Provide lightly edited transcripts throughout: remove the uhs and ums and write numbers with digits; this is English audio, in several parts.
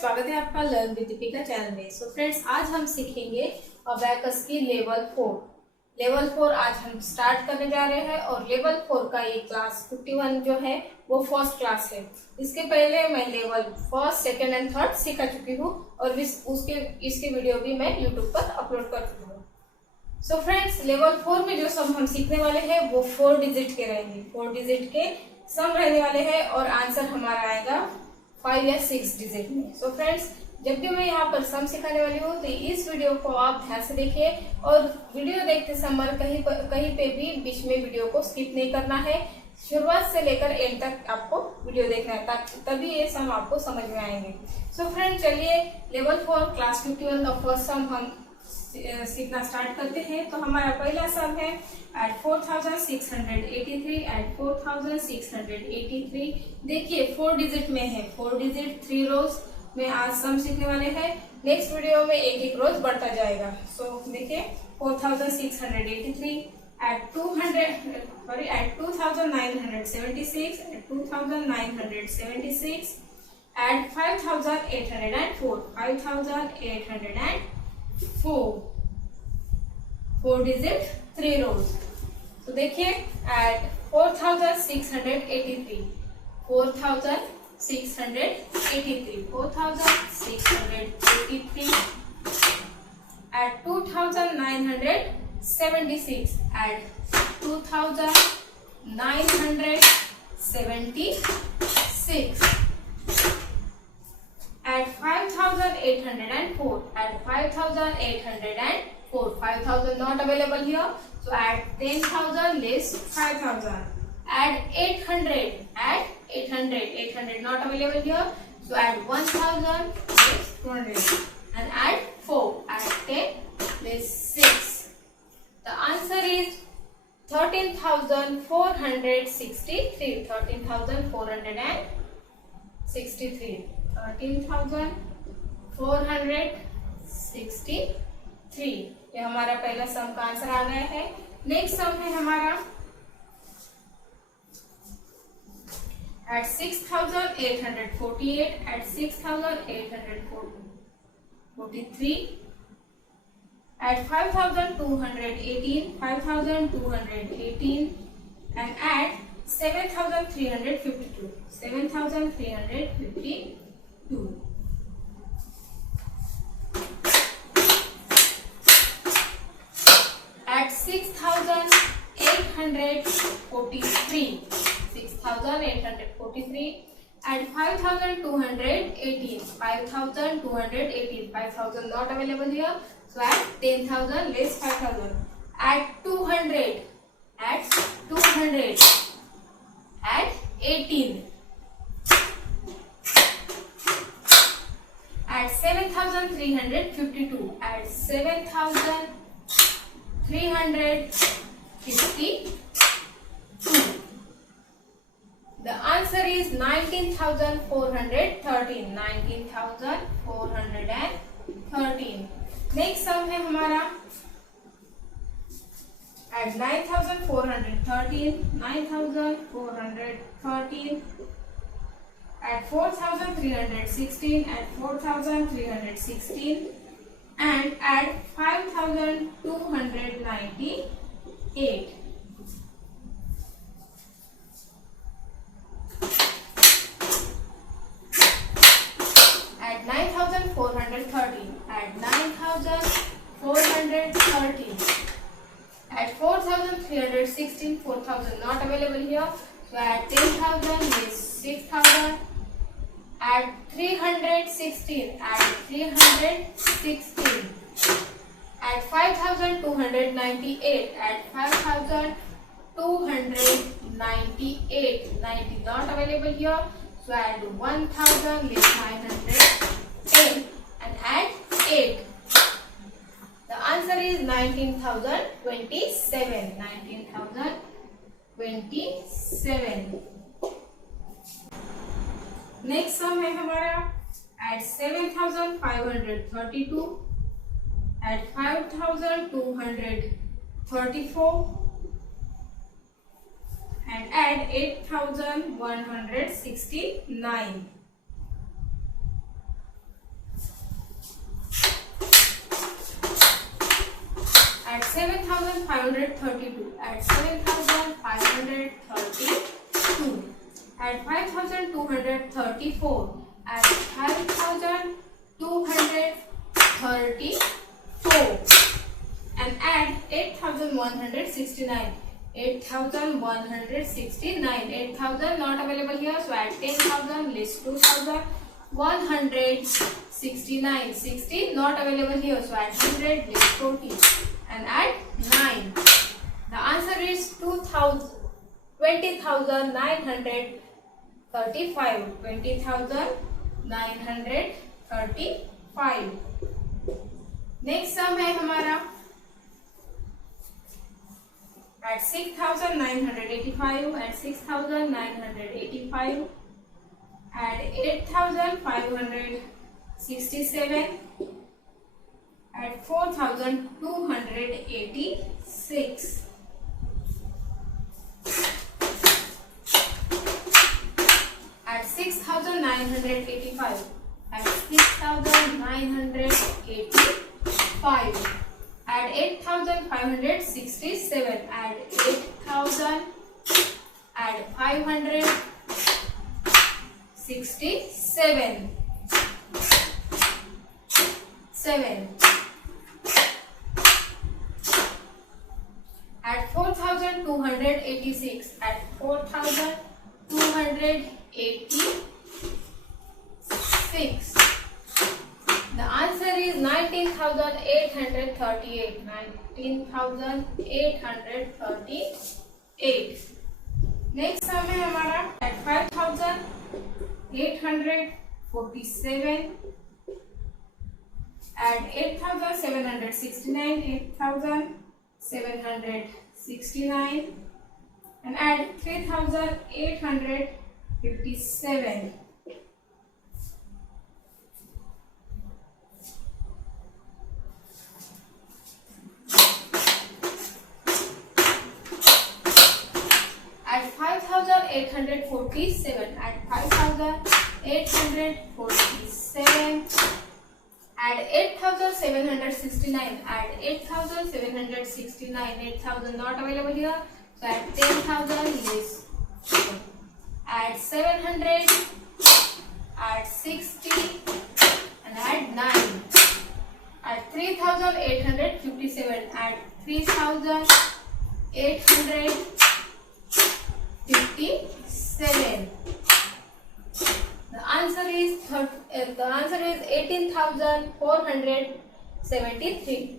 स्वागत है आपका लर्न विद दीपिका चैनल में। सो फ्रेंड्स, आज हम सीखेंगे अबैकस की लेवल 4। लेवल 4 आज हम स्टार्ट करने जा रहे हैं और लेवल 4 का ये क्लास 51 जो है वो फर्स्ट क्लास है। इसके पहले मैं level first, second and third सिखा चुकी हूँ और इसके वीडियो भी मैं यूट्यूब पर अपलोड कर चुकी हूँ। सो फ्रेंड्स, लेवल 4 में जो सम हम सीखने वाले हैं वो 4 डिजिट के रहेंगे। 4 डिजिट के सम रहने वाले हैं और आंसर हमारा आएगा 5 या 6 डिजिट में। सो फ्रेंड्स, जब भी मैं यहाँ पर सम सिखाने वाली हूँ तो इस वीडियो को आप ध्यान से देखिए और वीडियो देखते समय कहीं पे भी बीच में वीडियो को स्किप नहीं करना है। शुरुआत से लेकर एंड तक आपको वीडियो देखना है तभी ये सम आपको समझ में आएंगे। सो फ्रेंड्स, चलिए लेवल 4 क्लास 51 का फर्स्ट सम हम सीखना स्टार्ट करते हैं। तो हमारा पहला सम है एट 4683 एट 4683। देखिए 4 डिजिट में है, 4 डिजिट 3 रोज में आज सम सीखने वाले हैं। नेक्स्ट वीडियो में एक एक रोज बढ़ता जाएगा। सो देखिए 4683 एट 2976 एट 2976 एट 5804 4 डिजिट 3 रोज। तो देखिए eight 4683 eight 2976 eight 2976 at 5804 at 5804 5000 not available here, so add 10,000 less 5,000. Add 800 not available here, so add 1,000 less 200 and add 4. Add 10 less 6. The answer is 13,463. 13,463. 13,463 ये हमारा पहला सम का आंसर आ गया है। नेक्स्ट सम है हमारा eight 6,848 eight 6,843 eight 5,218 and add 7,352 at 6,843 at 5,218 5,000 not available here, so add 10,000 less 5,000. Add 200 at 18 at 7,352 at 7,352. The answer is 19,413. 19,413. Next sum है हमारा at 9,413 at 4,316 at 4,316 and add 5,298. At 9,413 at 9,413 at 4,316 4,000 not available here, so add 10,000 less 6,000. Add 316 at 316 at 5,298 at 5,298 90 not available here, so add 1,000 less 910 and add 8. The answer is 19,027. 19,027. Next sum है हमारा eight 7,532 eight 5,234 and add 8,169. Add 7,532. Add 7,532. Add 5,234. Add 5,234. And add 8,169. 8,169. 8,000 not available here, so add 10,000 less 2,000. 169. 60 not available here, so add 100 less 40 and add 9. The answer is 20,935. 20,935. Next sum है हमारा at 6,985. At 6,985. Add 8,567. Add 4,286. Add 6,985. Add 6,985. Add 8,567. Add 8,000. Add 567. 7. Add 4,286. Add 4,286. The answer is 19,838. 19,838. Next sum है हमारा at 5,847. Add 8,769. 8,769 and add 3,857. Add 5,847. Add 5,847. Add 8,769. Add 8,769. 8,000 not available here, so add 10,000 less. Add 700. Add 60 and add 9. Add 3,857. Add 3,857. The answer is 18,473.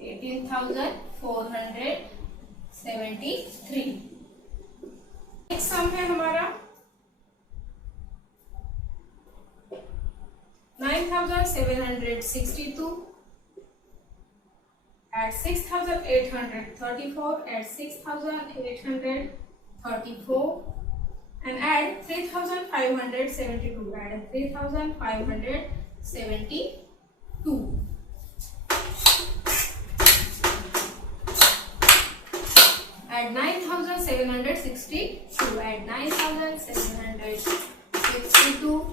18,473. Next sum है हमारा 9,762. Add 6,834. Add 6,834. and add 3,572. Add 3,572. Add 9,762. Add 9,762.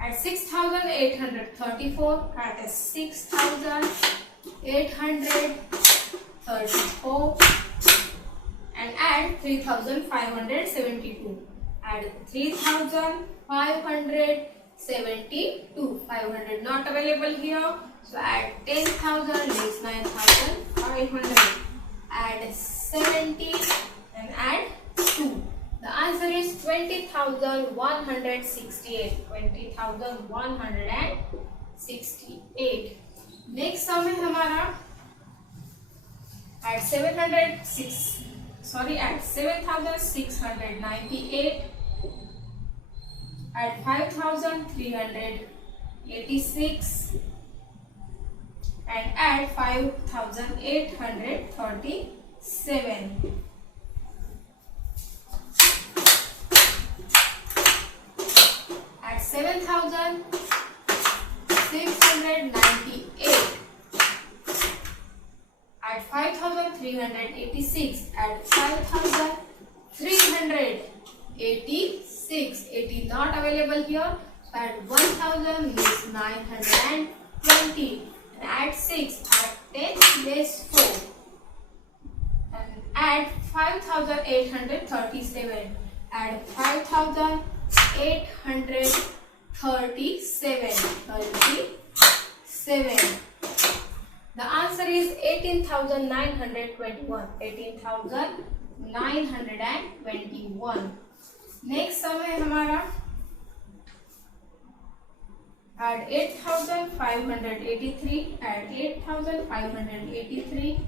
Add 6,834. Add 6,834. and add 3,572. Add 3,572. 500 not available here, so add 10,000 less 9,500. Add 70 and add 2. The answer is 20,168. 20,168. Next sum है हमारा at 7,698. At 5,386 and add 5,837. At 7,698. At 5,386. At 5,386. 80 not available here. So add 1,000 less 920. And add 6. Add 10 less 4 and add 5837. Add 5837. The answer is 18,921. 18,921. Next sum है हमारा add 8,583. Add 8,583.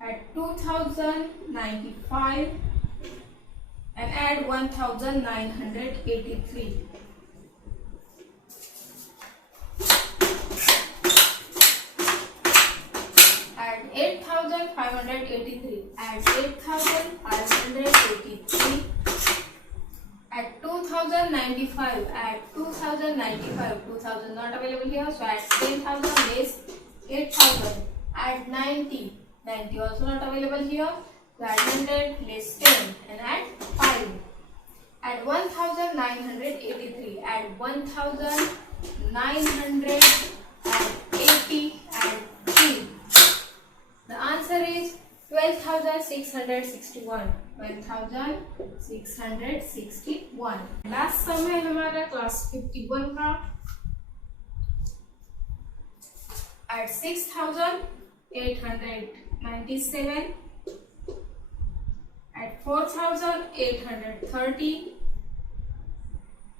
Add 2,095 and add 1,983. Add 8,583. Add 8,583. Add 2,095. Add 2,095. 2,000 not available here, so add 10,000 less 8,000. Add 90. 90 also not available here, so add 100 less 10 and add 5. Add 1,983. Add 1,980. Add 3. The answer is 12,661. 12,661. Last सम है हमारा class 51 का. Add 6,897. Add 4,830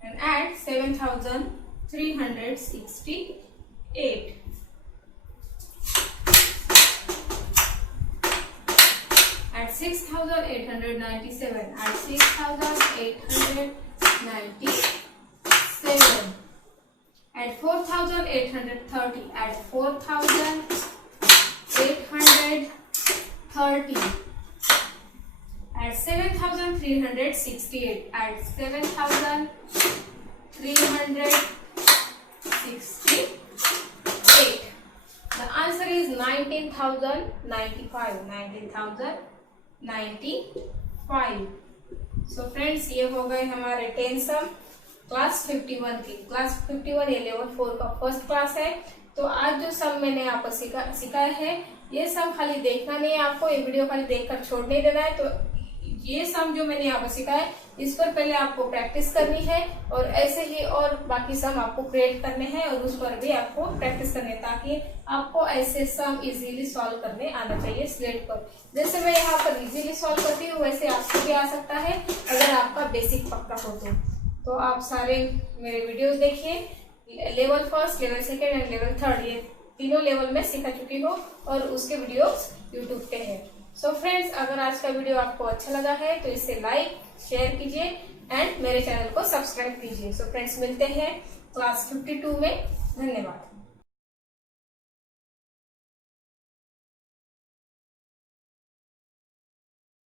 and add 7,368. Add 6,897. Add 6,897. Add 4,830. Add 4,830. Add 7,368. Add 7,368. The answer is 19,095. 19,095. So friends, ये हो गए हमारे 10 सम class 51 की. Class 51 ये level 4 का फर्स्ट क्लास है. तो आज जो सम मैंने आपको सिखाया है, ये सम खाली देखना नहीं है आपको, ये वीडियो खाली देखकर छोड़ नहीं देना है. तो ये सम जो मैंने आपको सिखाया है, इस पर पहले आपको प्रैक्टिस करनी है और ऐसे ही और बाकी सम आपको क्रिएट करने हैं और उस पर भी आपको प्रैक्टिस करनी है, ताकि आपको ऐसे सम इजीली सॉल्व करने आना चाहिए स्लेट पर. जैसे मैं यहाँ पर इजीली सॉल्व करती हूँ, वैसे आपको भी आ सकता है अगर आपका बेसिक पक्का हो तो आप सारे मेरे वीडियोस देखिए. Level first, level second and level third, ये तीनों लेवल में सिखा चुकी हूँ और उसके वीडियोस यूट्यूब पे है. सो फ्रेंड्स, अगर आज का वीडियो आपको अच्छा लगा है तो इसे लाइक शेयर कीजिए एंड मेरे चैनल को सब्सक्राइब कीजिए. सो फ्रेंड्स, मिलते हैं क्लास 52 में. धन्यवाद.